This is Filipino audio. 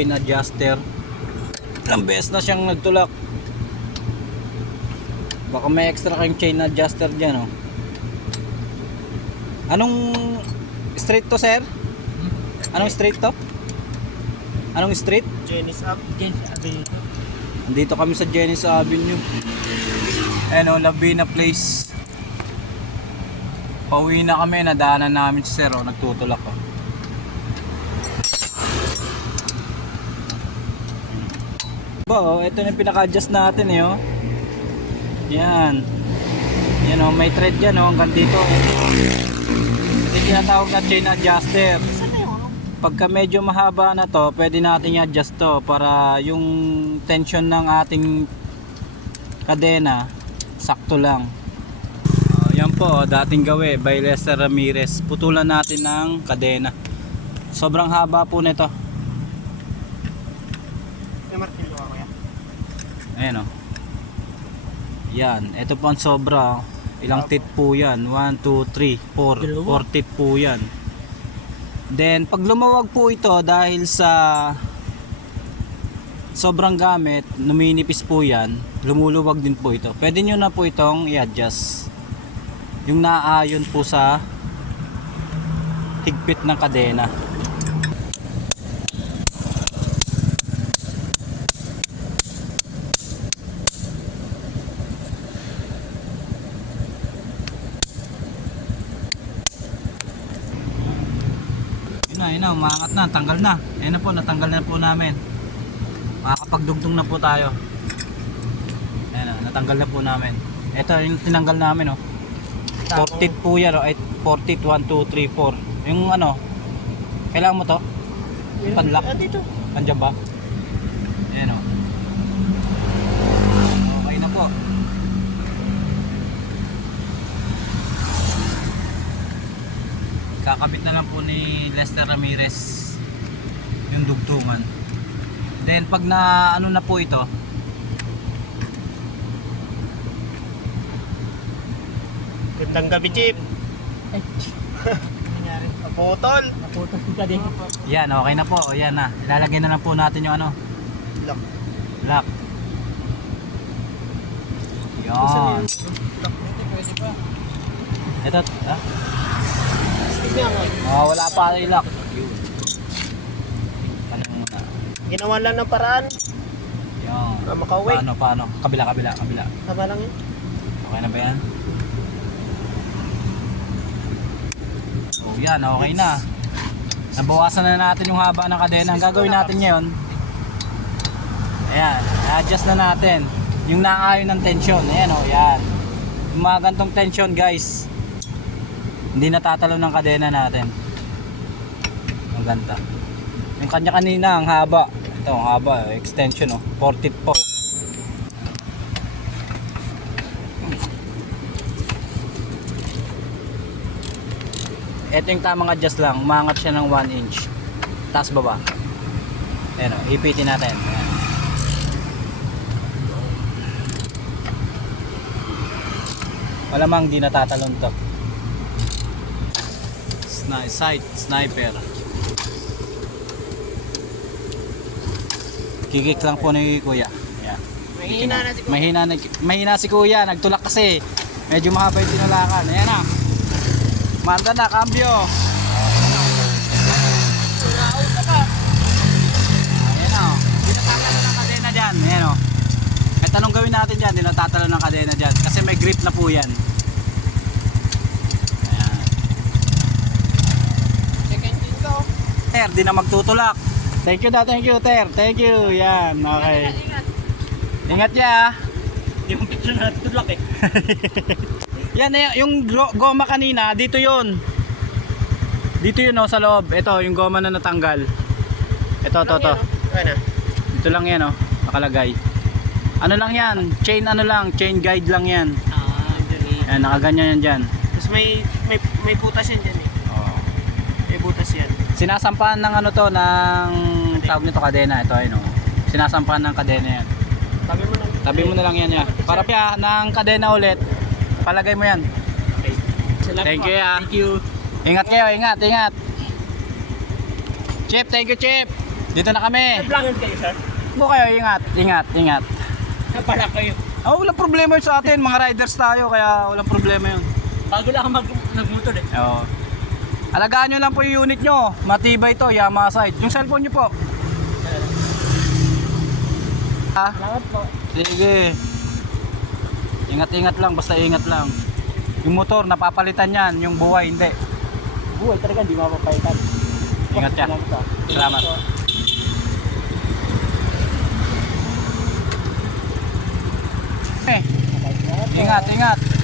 Chain adjuster. Ilang beses na siyang nagtulak. Baka may extra kayong chain adjuster dyan, oh. Anong street to, sir? Anong street to? Anong street? Genis up. Genis Avenue. Andito kami sa Genis Avenue. Ano, Lavina Place. Pauwi na kami, nadaanan namin si sir, oh, nagtutulak, oh. Oh, ito na yung pinaka-adjust natin, eh, oh. Yan. Yan, oh, may thread yan, oh, hanggang dito. Ito yung tinatawag na chain adjuster. Pagka medyo mahaba na to, pwede natin i-adjust to para yung tension ng ating kadena sakto lang. Yan po, dating gawi by Lester Ramirez. Putulan natin ng kadena. Sobrang haba po nito. Ayan, oh. Yan, ito po ang sobra. Ilang tit po yan? 1, 2, 3, 4. 4 tit po yan. Then pag lumawag po ito dahil sa sobrang gamit, numinipis po yan, lumuluwag din po ito. Pwede nyo na po itong i-adjust yung naaayon po sa higpit ng kadena. Yun na, umangat na, tanggal na. Ayun na po, natanggal na po namin. Makakapagdugtong na po tayo. Ayun na, natanggal na po namin. Ito yung tinanggal namin, oh. 40 po yan, oh. 40, 1, 2, 3, 4. Yung ano, kailangan mo to? Panlock? Dito. Nandiyan ba? Ayun, oh. Okay na po. Kakabit na lang po ni Lester Ramirez yung dugtungan. Then pag na ano na po ito, Gandang gabi, Chip. Ay, nangyari. Naputol. Naputol ka din. yan, okay na po. Yan na. Ilalagay na lang po natin yung ano, Lock. lock. Yan. Pwede pa. Ito, ha? Tignan mo. Oh, wala pa yung lock. Yun. Ano muna? Ginawa lang ng paraan. Yan. Para makauwi. Paano? Kabila. Tama lang yun. Okay na ba yan? So yan, okay na. Nabawasan na natin yung haba ng kadena. Ang gagawin natin ngayon, ayan, adjust na natin yung naayon ng tension. Ayan, oh, yan. Yung mga gantong tension, guys, hindi natatalo ng kadena natin. Ang ganda. Yung kanya kanina, ang haba. Ito, ang haba, extension, oh, 40 po. Ito yung tamang adjust lang, umangat siya ng 1 inch taas baba. Ayan, o, ipitin natin. Ayan. Malamang di natatalon to. Sight sniper. Kikik lang po ni kuya. Ayan. Mahina si kuya, nagtulak kasi. Medyo mahaba yung tinulakan. Ayan na. Manda na, cambio. Ayan o. Di natatalo ng kadena dyan. Ayan o. Kahit anong gawin natin dyan, di natatalo ng kadena dyan. Kasi may grip na po yan. Ayan. Second din ko. Ter, di na magtutulak. Thank you, Ter. Thank you. Yan, okay. Ingat ya. Hindi mo picture na natulak eh. Yan, yung goma kanina, dito yun. Dito yun, oh, sa loob. Ito, yung goma na natanggal. Ito. Ano? Dito lang yan, oh, nakalagay. Ano lang yan? Chain guide lang yan. Dali. Yan, nakaganyan yan dyan. Tapos may butas yan dyan eh. Oh. May butas yan. Sinasampahan ng ano to, ng tawag nito kadena. Ito, ayun, oh. Sinasampahan ng kadena yan. Tabi mo na lang yan, ya. Para pa ng kadena ulit. Palagay mo yan. Okay. Thank you, ya. Thank you. Ingat kayo, ingat. Chip, thank you, Chip. Dito na kami. Vlogger kayo, sir? Po kayo, ingat, ingat, ingat. Napala kayo. Oh, walang problema yun sa atin, mga riders tayo, kaya walang problema yun. Bago lang ako nagmotor eh. Oo. Alagaan nyo lang po yung unit nyo. Matibay to, Yamaha side. Yung cellphone nyo po. Ha? Salamat po. Sige. Ingat-ingat lang, basta ingat lang. Yung motor, napapalitan yan. Yung buhay, hindi. Buhay talaga, hindi mapapalitan. Ingat ka. Salamat. Ingat, ingat.